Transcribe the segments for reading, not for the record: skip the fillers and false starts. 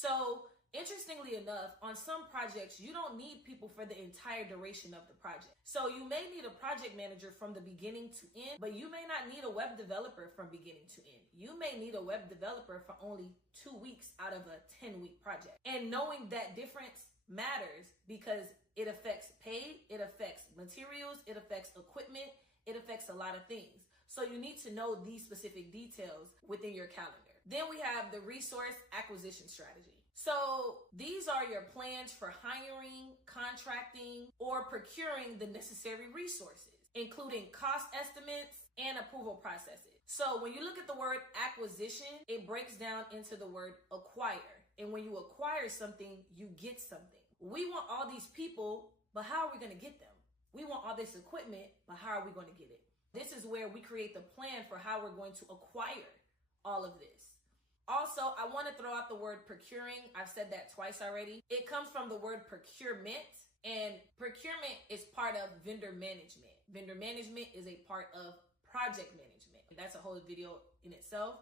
So interestingly enough, on some projects, you don't need people for the entire duration of the project. So you may need a project manager from the beginning to end, but you may not need a web developer from beginning to end. You may need a web developer for only 2 weeks out of a 10-week project. And knowing that difference matters because it affects pay, it affects materials, it affects equipment, it affects a lot of things. So you need to know these specific details within your calendar. Then we have the resource acquisition strategy. So these are your plans for hiring, contracting, or procuring the necessary resources, including cost estimates and approval processes. So when you look at the word acquisition, it breaks down into the word acquire. And when you acquire something, you get something. We want all these people, but how are we going to get them? We want all this equipment, but how are we going to get it? This is where we create the plan for how we're going to acquire all of this. Also, I want to throw out the word procuring. I've said that twice already. It comes from the word procurement, and procurement is part of vendor management. Vendor management is a part of project management. That's a whole video in itself.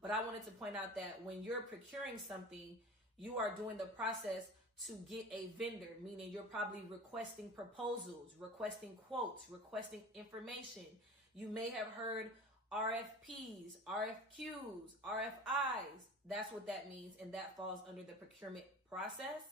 But I wanted to point out that when you're procuring something, you are doing the process to get a vendor, meaning you're probably requesting proposals, requesting quotes, requesting information. You may have heard RFPs, RFQs, RFIs. That's what that means, and that falls under the procurement process.